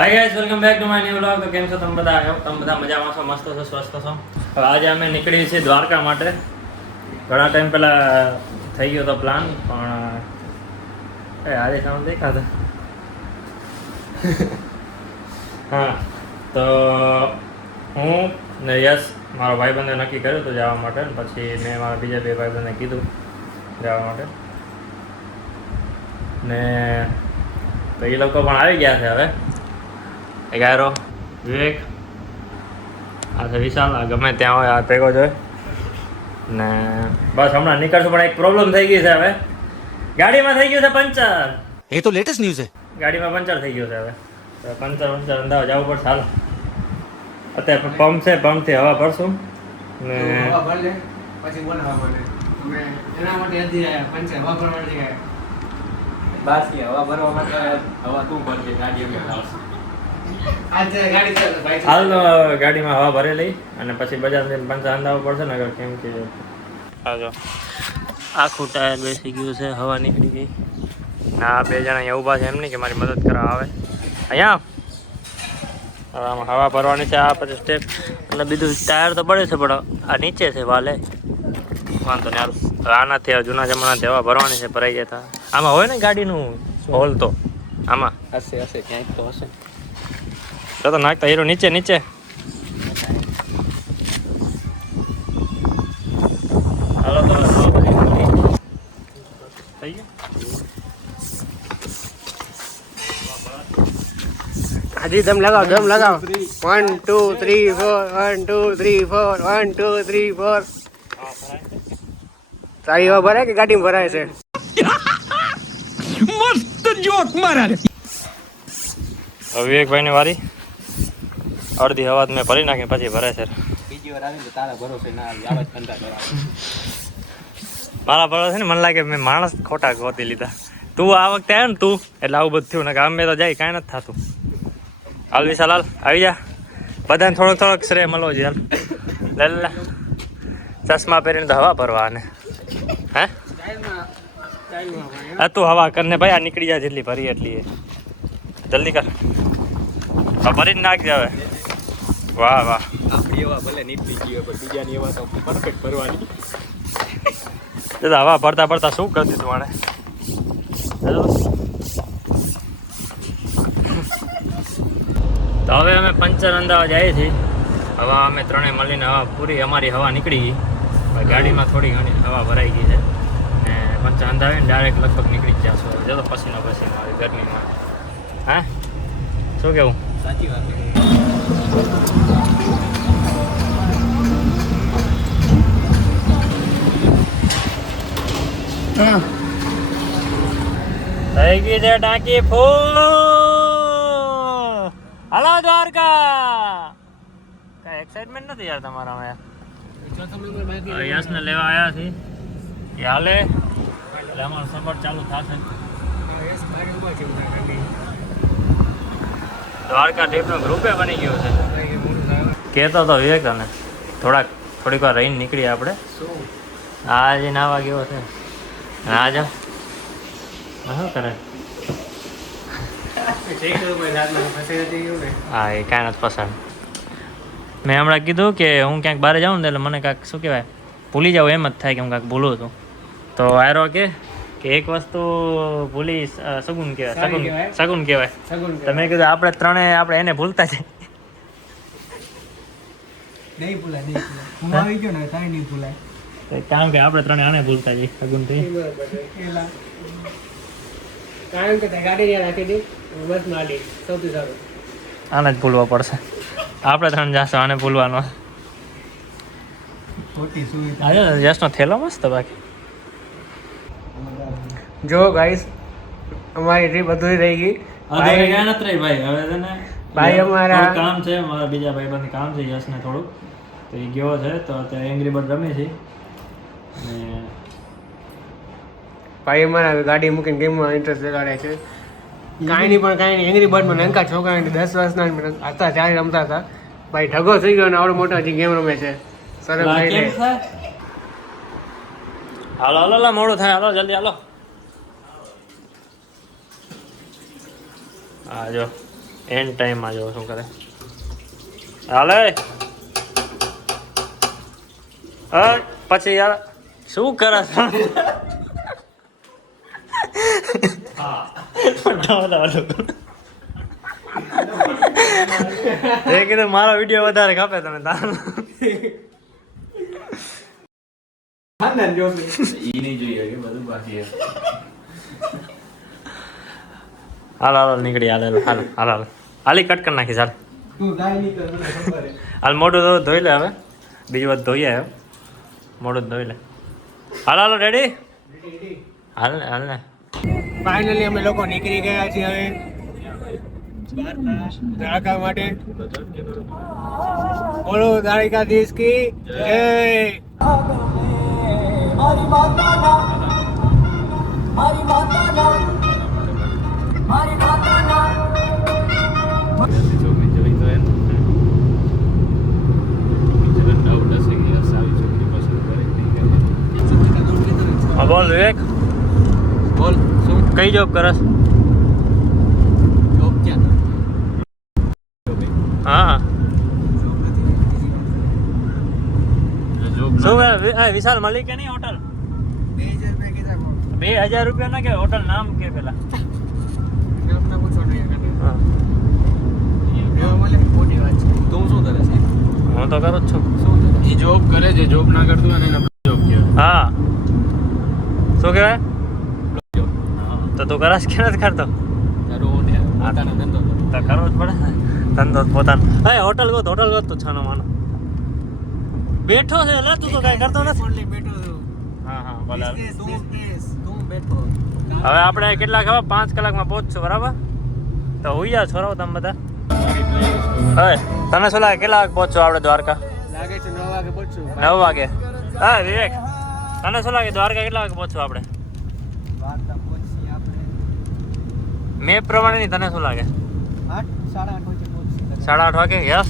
Hi guys, welcome back to my new vlog. તો કેમ છો તમે બધા મજામાં છો, મસ્ત છો, સ્વસ્થ છો? હવે આજે અમે નીકળી છીએ દ્વારકા માટે. ઘણા ટાઈમ પહેલા થઈ ગયો હતો પ્લાન, પણ આજે સામે દેખાતા હા. તો હું ને યશ મારો ભાઈબંધે નક્કી કર્યું હતું જવા માટે, ને પછી મેં મારા બીજા બે ભાઈબંધને કીધું જવા માટે, ને તો એ લોકો પણ આવી ગયા છે. હવે ગાયરો વિવેક, આ છે વિશાલ, આ ગમે ત્યાં હોય આ ભેગો જ હોય ને. બસ હમણાં નીકળશું, પણ એક પ્રોબ્લેમ થઈ ગઈ છે. હવે ગાડીમાં થઈ ગયું છે પંચર. ये तो लेटेस्ट न्यूज़ है. ગાડીમાં પંચર થઈ ગયું છે. હવે પંચર અંદાજ જવું પડશે. હાલ અત્યારે પંપ છે, પંપથી હવા ભરશું ને હવા ભર લે પછી બોલાવવા માટે અમે એના માટે હજી આવ્યા પંચર હવા ભરવાની જગ્યાએ બાકી હવા ભરવા માટે હવા તું ભરજે ગાડી અમે લાવશું. આજે ગાડી ચાલે ભાઈ હાલ ગાડીમાં હવા ભરી લઈ અને પછી બજાર પંચર અંદાવવું પડશે ને. અગર કેમ કે જો આખું ટાયર બેસી ગયું છે, હવા નીકળી ગઈ. ના બે જણા અહીંયા ઊભા છે, એમ નહીં કે મારી મદદ કરવા આવે અહીંયા. હવે આમાં હવા ભરવાની છે, આ પછી સ્ટેપ એટલે બીજું ટાયર તો પડે છે, પણ આ નીચે છે વાલે, વાંધો નહીં. હાલ હવે આનાથી જૂના જમાનાથી હવા ભરવાની છે, ભરાઈ જતા. આમાં હોય ને ગાડીનું હોલ, તો આમાં હશે ક્યાંક તો હશે. તો નાખતા હીરો નીચે નીચે. હાલો તો થઈ ગયું. હાજી દમ લગાવ 1 2 3 4 1 2 3 4 1 2 3 4 તારી હવા ભરાય કે ગાડીમાં ભરાય છે? मस्त जोक मारा रे. વિવેકભાઈની વારી. અડધી હવા મેં ભરી નાખી, પછી ભરે છે. બીજી વાર આવીને તો તારા ભરોસે ના આવી આવા જ કંટા કરાવે. મારા ભરોસે ને મને લાગે મેં માણસ ખોટા ગોતી લીધા. તું આ વખતે આવ્યો ને તું, એટલે આવું બધું થયું ને. કે અમે તો જાય કાંઈ નથી થતું. હાલ વિશાલ, હાલ આવી જા. બધાને થોડોક શ્રેય મળવો છે. હાલ લે ચશ્મા પહેરીને તો હવા ભરવા. અને હે તું હવા કરીને ભાઈ, આ નીકળી જાય જેટલી ભરી એટલી જલ્દી કર. હા ભરી જ નાખજે હવે. વાહ વાહ. આપણી હવા ભલે નીકળી ગઈ હોય પણ બીજાની હવા તો પરફેક્ટ ભરવાની. હવા ભરતા શું કરી દીધું માણે. તો હવે અમે પંચર અંદાવા જઈએ છીએ. હવા અમે ત્રણેય મળીને હવા પૂરી અમારી હવા નીકળી ગઈ. ગાડીમાં થોડી ઘણી હવા ભરાઈ ગઈ છે ને પંચર અંદાવીને ડાયરેક્ટ લગભગ નીકળી જ જશો. જો પસીનો આવી ગરમીમાં. હા શું કેવું? સાચી વાત છે. થઈ ગઈ છે ટાંકી ફૂલ. હાલો દ્વારકા. કઈ એક્સાઇટમેન્ટ નથી યાર તમારામાં. યશને લેવા આવ્યા છીએ કે હાલે એટલે અમારો સફર ચાલુ થશે. દ્વારકા ટ્રીપનું ગ્રુપે બની ગયું છે. કહેતો તો વિવેક તને થોડીક વાર રહીને નીકળીએ આપણે. આજે નાવા ગયો છે. આ જા શું કરે? હા એ કાંઈ નથી પસંદ. મેં હમણાં કીધું કે હું ક્યાંક બહાર જાઉં ને એટલે મને કાંઈક શું કહેવાય ભૂલી જાઉં, એમ જ થાય કે હું કાંઈક ભૂલું છું. તો આયરો કે એક વસ્તુ ભૂલી સગુન કહેવાય, સગુન કહેવાય. તો મેં કીધું આપણે એને ભૂલતા છે. નહીં ભૂલાય. હું આવી ગયો ને કાંઈ નહીં ભૂલાય. કારણ કે આપણે ત્રણે આને ભૂલતા જઈએ સગુન થી. કારણ કે ગાડી રાખી દે બસ માલી સૌથી સારું. આને જ ભૂલવા પડશે. આપણે ત્રણ જાશું, આને ભૂલવાનો. ખોટી સુવિધા. આજે જસનો થેલો મસ્ત. બાકી જો ગાઈસ અમારી ટ્રીપ અધૂરી રહી ગઈ. નથી રહી ભાઈ. હવે તને ભાઈ અમારા કામ છે, મારા બીજા ભાઈબંધ કામ છે યશને થોડુંક, તો એ ગયો છે. તો અત્યારે એંગ્રી બર્ડ રમે છે. અને ભાઈ અમારા ગાડી મૂકીને ગેમમાં ઇન્ટરેસ્ટ દેખાડે છે. કાંઈ નહીં એંગ્રી બર્ડમાં નંકા છોકરા 10 વર્ષના હતા ત્યારે રમતા હતા. ભાઈ ઢગો થઈ ગયો અને આવડો મોટો હજી ગેમ રમે છે. સરસ થઈ હાલો મોડું થાય. હાલો જલ્દી હાલો. હા જો એન્ડ ટાઈમમાં જો શું કરે હાલે પછી યાર શું કરે કીધું મારો વિડીયો વધારે ખપે તમે તાર હાલ હાલ નીકળી હાલ હાલ હાલ હાલ હાલી કટ કરી નાખી ચાલ હાલ મોઢું તો ધોઈ લે હવે બીજી વાત ધોઈએ હવે મોઢું ધોઈ લે હાલ હાલો રેડી હાલ ને હાલ ને ફાઇનલી અમે લોકો નીકળી ગયા છીએ હવે દ્વારકા માટે બોલો દ્વારકાધીશ કી જય મારી માતાના મારી માતાના મારી માતાના બોલ વિવેક બોલ શું કઈ જોબ કરસ જોબ ક્યાં હા શું વિશાલ મલિક કે નહીં હોટલ 2000 રૂપિયા ના કે હોટલ નામ કે પેલા હા. તું શું કરે છે હું તો કરું જ છું એ જોબ કરે છે જોબ ના કરતું અને એને જોબ કહેવાય હા શું કહેવાય તો તું કરસ કે નથી કરતો તારું ને પોતાનો ધંધો તો કરવો જ પડે ને ધંધો પોતાનો હે હોટલ ગોત તો છાનો માનો બેઠો છે એટલે તું તો કાંઈ કરતો નથી બેઠો છું હા હા ભલે તું બેઠો હવે આપણે કેટલા ખબર 5 કલાકમાં પહોંચશું બરાબર તો હુઈયા છોરાવ તમે બધા હવે તને શું લાગે કેટલા વાગે પહોંચશું આપણે દ્વારકા લાગે છે 9 વાગે પહોંચશું 9 વાગે હા વિવેક તને શું લાગે દ્વારકા કેટલા વાગે પહોંચશું આપણે વાર્તા પહોંચી આપણે મેપ પ્રમાણે નહીં તને શું લાગે 8:30 વાગે પહોંચી 8:30 વાગે યસ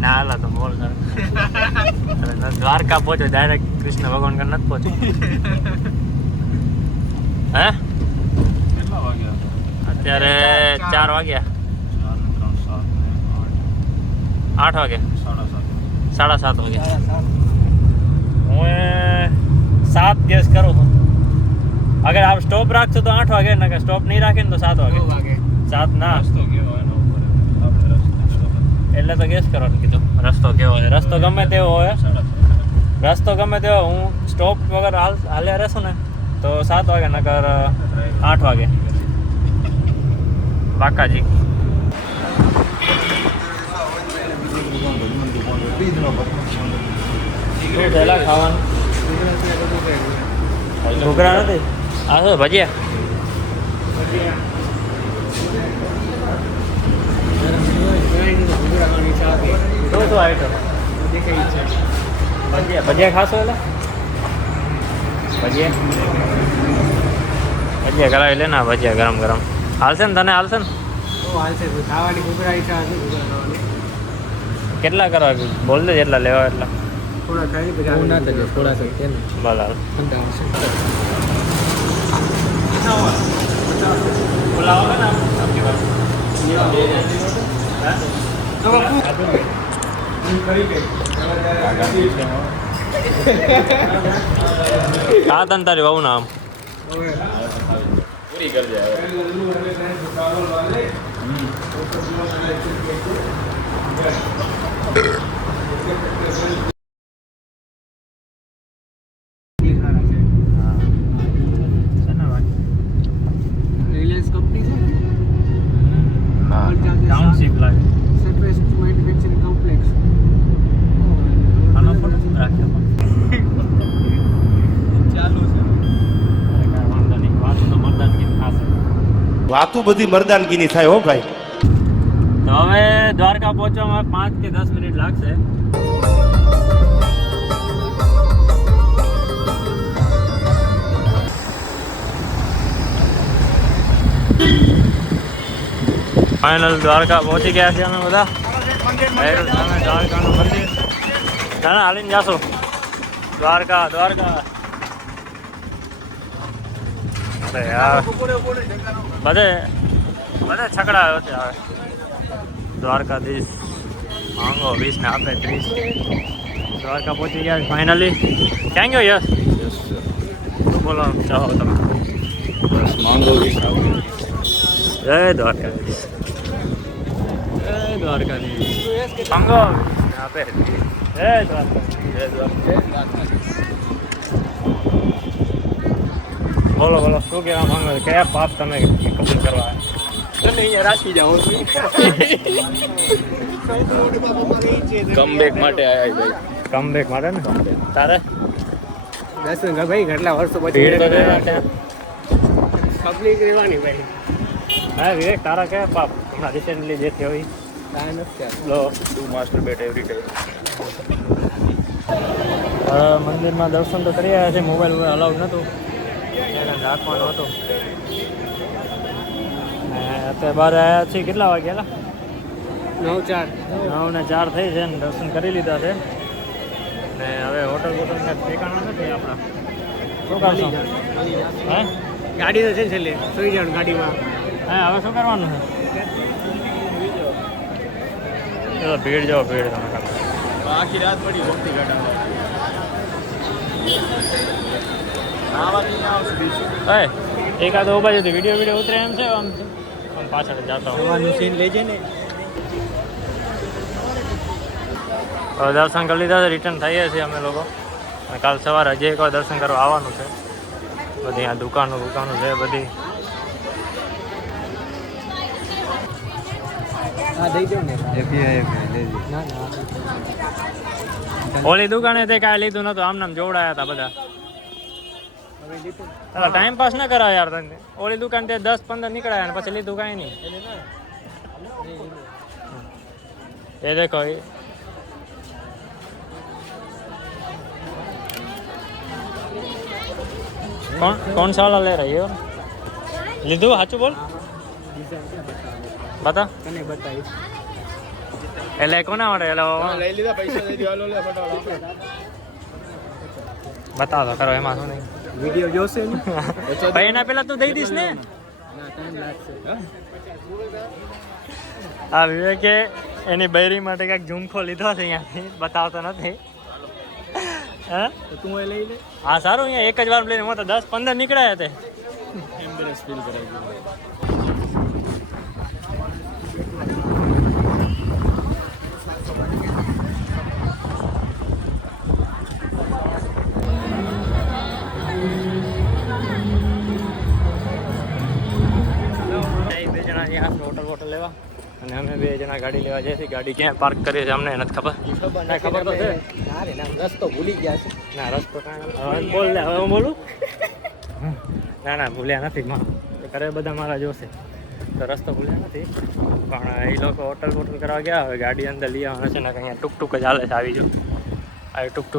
ના હાલા તો બોલ દ્વારકા પહોંચો ડાયરેક્ટ કૃષ્ણ ભગવાન કર નથી પહોંચો હે કેટલા વાગ્યા અત્યારે 4 વાગ્યા 8 વાગે 7:30 વાગે હું 7 ગેસ કરું છું અગર આપ સ્ટોપ રાખશો તો 8 વાગે ને સ્ટોપ નહીં રાખે ને તો 7 વાગે 7 ના એટલે તો ગેસ કરવાનું કીધું રસ્તો કેવો હોય રસ્તો ગમે તેવો હોય હું સ્ટોપ વગર હાલ્યા રહેશું ને તો 7 વાગે નકર 8 વાગે બાકાજી શું પહેલા ખાવાનું ઢોકળા નથી આ શું ભજીયા શું આઈટમ ભજીયા ખાશો એટલે ભજીયા કરાવી લે ને ભજીયા ગરમ ગરમ હાલશે ને તને હાલશે ને ખાવાની ઘૂઘરા ઈચ્છા હતી ઘૂઘરા ખાવાની કેટલા કરવા બોલ દે જેટલા લેવા એટલા થોડા ખાઈ પછી ના થશે થોડા થશે ને ભલે હા તને તારી વહુ નામ પૂરી કરજે રિલાયન્સ કંપની છે ટાઉનશીપ લાગે સરફેસ મેન્યુફેક્ચરિંગ કોમ્પ્લેક્સ આનો ફોટો રાખ્યો ચાલુ છે કાંઈ વાંધો નહીં વાતો તો મતદાનગીરી ખાશે વાતું બધી મર્દાનગીની થાય હો ભાઈ તો હવે દ્વારકા પહોંચવામાં 5 કે 10 મિનિટ લાગશે ફાઇનલ દ્વારકા પહોંચી ગયા છે અમે બધા દ્વારકાનું મંદિર ના હાલીને જાશો દ્વારકા અરે યાર બધે છકડા હોતે આવે દ્વારકાધીશ માંગો 20 ને આપે 30 દ્વારકા પહોંચી ગયા ફાઇનલી ક્યાં ગયો યસ શું બોલો ચાહો તમે બસ માંગો 20 જય દ્વારકાધીશ માંગો આપે જય દ્વારકાધીશ બોલો શું કહેવા માંગો છો? કયા પાપ તમે કબૂલ કરવા તમે અહીંયા રાખી જાઓ કમબેક માટે આયા ભાઈ કમબેક માટે ને તારે દર્શન ભાઈ કેટલા વર્ષો ભીડ તો પછી રહેવા છે. પબ્લિક રહેવાની ભાઈ હા વિવેક તારા કયા પાપ હમણાં રિસેન્ટલી જે થયો એ કાંઈ નથી લો ટુ માસ્ટર બેટ એવરી ટાઈમ મંદિરમાં દર્શન તો કરી આવ્યા છે મોબાઈલ અલાઉડ નહોતું એને રાખવાનું હતું ને અત્યારે બહાર આવ્યા છીએ કેટલા વાગ્યા 9-4 9 ને 4 થઈ છે ને દર્શન કરી લીધા છે ને હવે હોટલ બોટલને ઠેકાણા નથી આપણા શું કરશું હે ગાડી તો છે ને છેલ્લે સુઈ જવાનું ગાડીમાં હા હવે શું કરવાનું છે ચલો ભીડ જાઓ ભીડ તમે કરો આખી રાત પડી ભક્તિ ગાડા એકાદ ઓ બાજુ વિડીયો ઉતરે એમ છે આમ પાછળ જતા જવાનું સીન લેજે ને હવે દર્શન કરી લીધા છે રિટર્ન થઈએ છીએ અમે લોકો અને કાલ સવારે હજી એકવાર દર્શન કરવા આવવાનું છે બધી આ દુકાનો છે બધી હા દઈ દો ને ના ઓલી દુકાને તે કાંઈ લીધું નતું આમ નામ જોડાયા હતા બધા હવે લીધું ટાઈમ પાસ ના કરાય યાર તને ઓલી દુકાન તે 10-15 નીકળ્યા અને પછી લીધું કાંઈ નહીં એ દેખો कौन सा वाला ले रही हो લીધું સાચું બોલ બતા તને બતાવીશ એટલે કોના માટે એટલે લઈ લીધા પૈસા દઈ દો હાલો લે ફટાફટ બતાવો કરો એમાં શું નહીં વિડીયો જોશે ને ભાઈ એના પેલા તું દઈ દઈશ ને ના ટાઈમ લાગશે આ વિવેકે એની બૈરી માટે કંઈક ઝુમખો લીધો છે અહીંયાથી બતાવતો નથી હે તો તું એ લઈ લે હા સારું અહીંયા એક જ વાર લઈને હું તો 10-15 નીકળ્યા હતા એમ્બ્રેસ ફીલ કરાવી દીધું બે જણા અહીંયા હોટલ લેવા અને અમે બે જણા ગાડી લેવા જઈએ છીએ ગાડી ક્યાં પાર્ક કરીએ છીએ અમને નથી ખબર ના ખબર તો છે ના રે ના રસ્તો ભૂલી ગયા છે ના રસ્તો કાંઈ બોલ લે હવે હું બોલું ના ભૂલ્યા નથી માં ઘરે બધા મારા જોશે તો રસ્તો ભૂલ્યા નથી પણ એ લોકો હોટલ કરવા ગયા હવે ગાડી અંદર લઈ આવવાના છે ને અહીંયા ટૂંક જ હાલે છે આવી જો આવી ટૂંક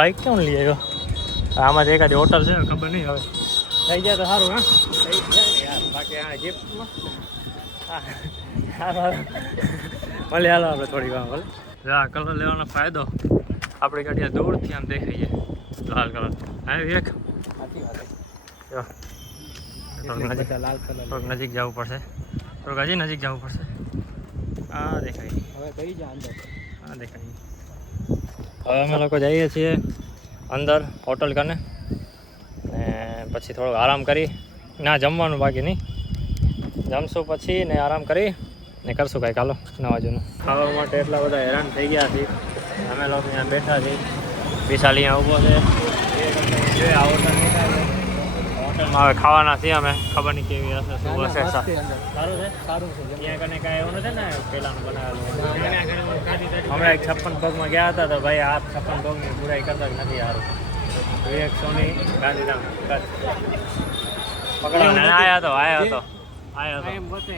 બાઇક કેમ લઈ આવ્યો આમાં એકાદ હોટલ છે ખબર નહીં હવે થઈ જાય તો સારું હા થઈ જાય ને યાર બાકી આ જીપમાં ભલે હાલો આપણે થોડી વાર ભલે આ કલર લેવાનો ફાયદો આપણી ગાડી દૂરથી આમ દેખાઈ જાય લાલ કલર હા વિવેક લાલ કલર થોડુંક નજીક જવું પડશે થોડુંક હજી નજીક જવું પડશે હા દેખાય હવે કઈ જા અંદર હા દેખાય હવે અમે લોકો જઈએ છીએ અંદર હોટલ કને ને પછી થોડોક આરામ કરી ના જમવાનું બાકી નહીં જમશું પછી ને આરામ કરી ને કરશું કાંઈક હાલો નવા જૂનું ખાવા માટે એટલા બધા હેરાન થઈ ગયા છીએ અમે લોકો અહીંયા બેઠા છીએ વિશાલ અહીંયા ઊભો છે આ હોટલ હોટલમાં હવે ખાવાના છીએ અમે ખબર નહીં કેવી હશે શું હશે સારું છે સારું છે ત્યાં કને કાંઈ એવું નથી ને પહેલાંનું બનાવેલું હમણાં એક 56 પગમાં ગયા હતા તો ભાઈ આ 56 પગની બુરાઈ કરતા જ નથી સારું વિવેક સોની ગાંધીધામ પકડવાને આવ્યા હતો એમ પોતે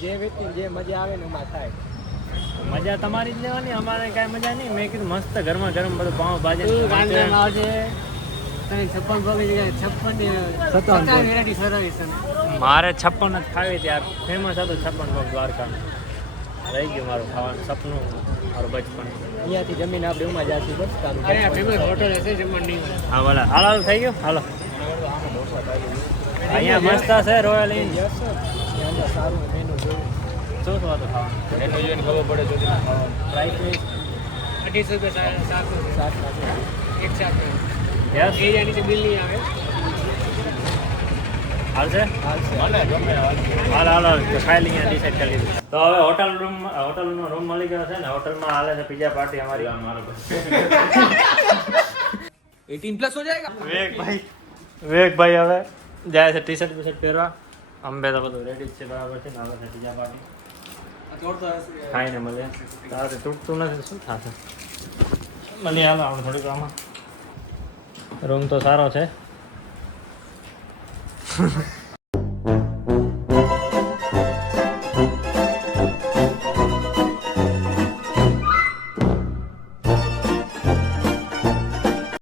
જે વ્યક્તિ જે મજા આવે ને એમાં થાય મજા તમારી જ લેવાની અમારે કાંઈ મજા નહીં મેં કીધું મસ્ત ગરમા ગરમ બધું પાઉં ભાજી ગાંધીધામ આવજે તને 56 પગે જગ્યાએ 56 વેરાયટી સર્વિસ છે મારે 56 જ ખાવી હતી યાર ફેમસ હતું 56 પગ દ્વારકા રહી ગયું મારું ખાવાનું સપનું મારું બચપન અહીંયાથી જમીન આપણે ઉમાં જાતી બસ તારું ફેમસ હોટલ હશે જમણ નહીં હા ભલે હાલો થઈ ગયું હાલો અહીંયા મસ્ત છે રોયલ ઇન સારું મેનુ જોયું શું હતું ખાવાનું એનું જોઈને ખબર પડે જો પ્રાઇસ પ્લીઝ 250 રૂપિયા એક શાક યસ એ નીચે બિલ નહીં આવે હાલશે મને ગમે હાલ તો ખાઈ લઈએ ડિસાઈડ કરી લીધું તો હવે હોટલનો રૂમ મળી ગયો છે ને હોટલમાં હાલે છે પિઝા પાર્ટી અમારી મારો 18 પ્લસ હો જાયગા વિવેકભાઈ હવે જાય છે ટી શર્ટ બીશર્ટ પહેરવા અંબે તો બધું રેડી જ છે બરાબર છે ને આવે છે પિઝા પાર્ટી ખાઈને મળે તારે તૂટતું નથી શું થશે મળીએ હાલો આપણે થોડીક આમાં રૂમ તો સારો છે